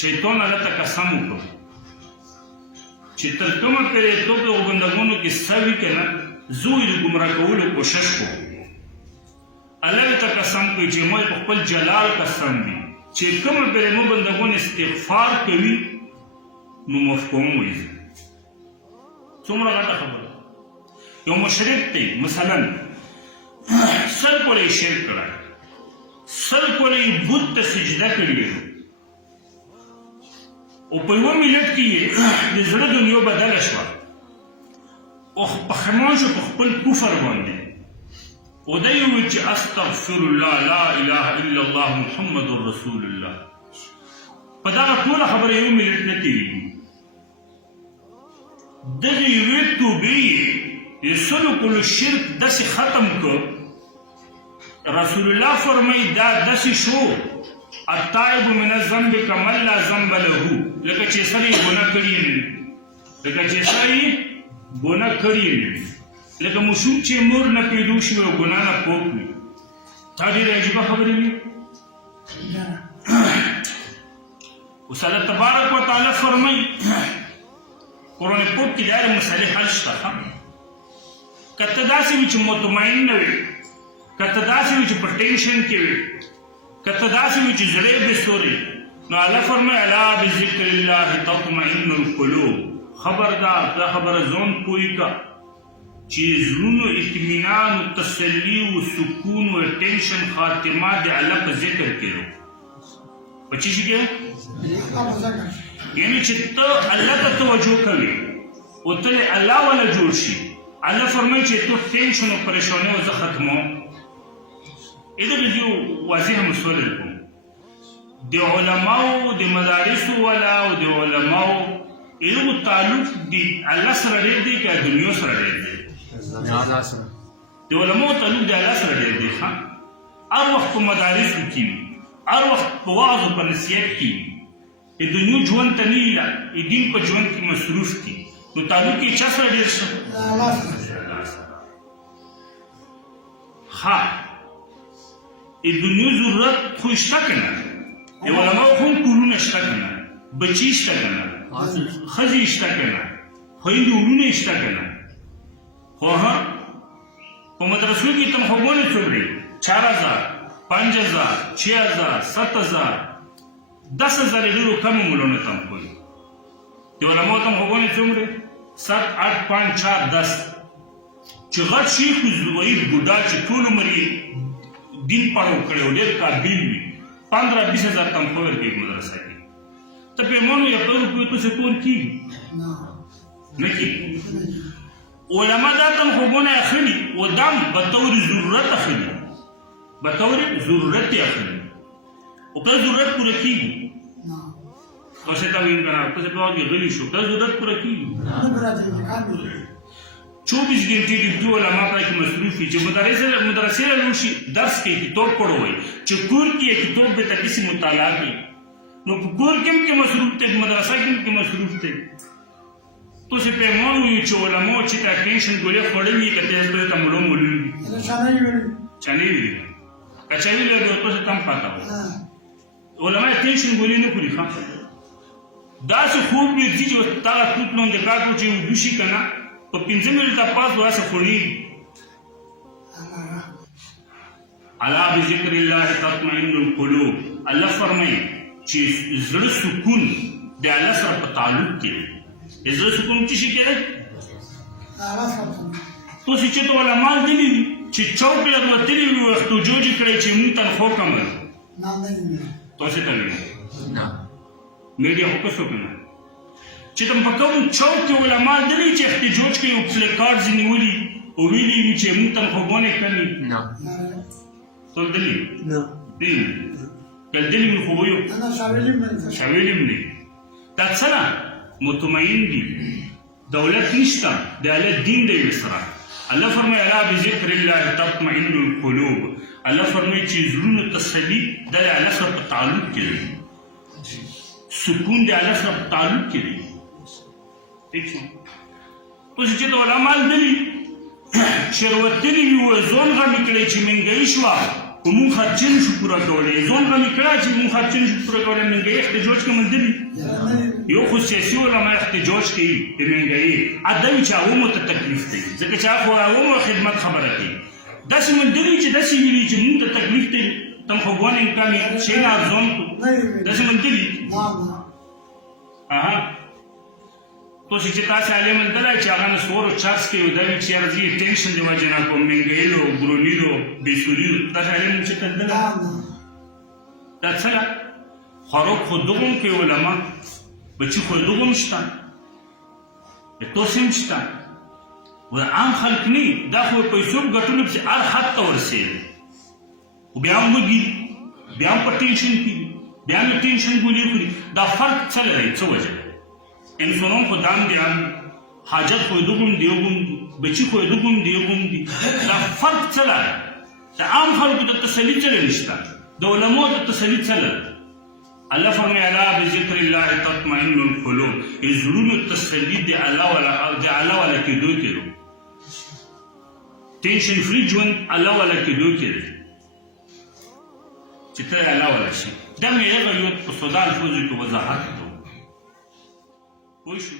شیطان الله ته قسم وکړ چې تر کومه پورې ته په بندګانو کې سوي که نه زه یې د ګمراه کولو کوشش کوم الله ته قسم کوي چې ما په خپل جلال قسم وي چې کومه پورې مو بندګان استغفار کوي نو مفهوم وایي څومره غټه خبره یو مشرک دی مثلا سل کولی شرک کړی سل کولی بت ته سجده کړې او په یوه ملت کې یې د زړه دنیا بدله شوه او پښیمان شو په خپل کفر باندې او دی وویل چې استغفر الله لا اله الا الله محمد رسول الله په دغه ټوله خبره یو ملت نه تېرېږي دغه یوې توبې یې د سلو کلو شرک داسې ختم کړ رسول الله فرمایي دا داسې شو التائب من الذنب کمن لا ذنب له لکه چې سړی ګناه کړی نه وي لکه چې سړی ګناه کړی نه وي لکه ماشوم چې مور نه پیدا شوی او ګناه نه پوک وي دا ډېرې عجیبه خبرې وي اوس الله تبارک وتعالی فرمایي قرآن پاک کې د هرې مسئلې حل شته که ته داسې وي چې مطمئن نه وي که ته داسې وي چې په ټینشن کې وي که ته داسې وي چې زړه یې بېستوري نو الله فرمایي الا بذکر الله تطمئن القلوب خبردار دا خبره ځان پوه که چې زړونو اطمینان و تسلي و سکون و ټینشن خاتمه د الله په ذکر کې وو په څه شي کې یعنی چې ته الله ته توجه کوي او ته الله والا جوړ شي الله فرمایي چې تو ټینشن او پریشاني او زه ختموم دغه یو واضح مسله کوم د علماو د مدارسو والا او د علماو یو تعلق دی الله سره ډېر دی که دنیا سره ډېر دی د علماو تعلق د الله سره ډېر دی هر وخت په مدارسو کې وي هر وخت په وعظ او په نصیحت کې وي د دنیا ژوند ته نه وي د دین په ژوند کې مصروف دي نو تعلق یې چا سره ډېر شه ها د دنیا ضرورت خو شته که نه د علماو هم کورونه شته که نه بچي شته که نه ښځې شته که نه خویندې وروڼه شته که نه خو په مدرسو کې تنخواګانې څومره 4000 5000 6000 7000 10,000 ډېرو کمو مولانو تنخواوي د علماو تنخواګانې څومره 7 8 5 4 10 چې غټ شیخ وحید بوډا چې ټول عمر یې دین پړاو کړی او ډېر قابل وي 15-20,000 تنخوا ورکوي په مدرسه کې ته پیمانو یا 100 روپیو پسې کور کېږي نه کېږي علما دا تنخواګانې اخلي او دم بطور ضرورت اخلي بطور ضرورت یې اخلي او که ضرورت پوره کېږي تاسې ته ویم که نه تاسې په وخت کې غلي شو که ضرورت پوره کېږي 24 घंटे ډیوټي علما پای کې مصروف وي چې مدرسې له لور شي درس کوي کتاب پړوي چې کور کې کتاب به تکسي مطالعه کوي نو په کور کې هم مصروف دی مدرسه کې هم مصروف دی تاسې پیغام وایو چې علما چې تا ټینشن ګولې خوړلي که تاسې ته مړو مولوي چا نه ویلي که چا ویلي نو تاسې ته هم پاته وو علما ټینشن ګولې نه خوري داسې خوب وي چې تا توت لاندې کار کوي چې وشي که نه په 15 منټه پاس ورسه خوري الا بذکر الله تطمئن القلوب الله فرمایي چې زړه سکون د الله سره په تعلق کې دی زړه سکون څه شي کې تاسې چې علما دي چې چوک له وتلي وي وخت جوړ کړی چې موږ تنخوا کم تاسې ته نه میډیا خو څه کنه چې کوم په کوم چوک کې علما دي چې احتجاج کوي او پلیکارډز نیولي او ویلي وي چې موږ تنخواګانې کمې نه ټول دلي نه دي که دلي مې خو ویو شاویلي مې دا څه نه مطمئن دي دولت نشته د الله دین دی ورسره الله فرمایي الا بذکر الله تطمئن القلوب الله فرمایي چې زړونو تسلي د الله سره په تعلق کې دی سکون د الله سره په تعلق کې دی ٹھیک شو اوس چې علما دي شروتلي وي ځون غږ کړی چې منګی شوه خو مونږ خرچې نشو پوره کولی ځوان غمې کړه چې مونږ خرچې نشو پوره کولی مهنګایي احتجاج کې ملدلي یو خو سیاسي علما احتجاج کوي د مهنګایي دا وي چې عوامو ته تکلیف دی ځکه چې خو عوامو خدمت خبره کوي داسې ملدلي چې داسې ویلي چې مونږ ته تکلیف دی تم خو ګوان امکان شی نه ارزون کو داسې ملدلي تاسو چې تاسو عالم ملدلی چې هغه نسوارو چارس کوي دا وي چې یاره زه یې ټینشن د وجې نه کوم مهنګایلو ګرونیدو بېسوریدو تاسو عالم چې تلدلی دا څنګه خوراک خو دغوم کوي علما بچي خو دغوم شته تاسو هم شته عام خلک نه دا خو پیسو ګټلو چې هر حد ته ورسېږي خو بیا هم وږي بیا هم په ټینشن کې بیا هم ټینشن ګولې خوري دا فرق څه لري څه وجه انسانان خو دام دی هم حاجت خو دغوم دی وګوم بچي خو دغوم دی وګوم دی دا فرق څه لري د عام خلکو د تسلي څه نشته د علماو د تسلي څه لري الله فرمایي الا بذکر الله تطمئن القلوب زړونو تسلي د الله والا کېدو کې ټینشن فری ژوند الله والا کېدو کې چې ته الله والا شي دا مې هغه یو په سودا الفاظو کې وضاحت کوم پوه شو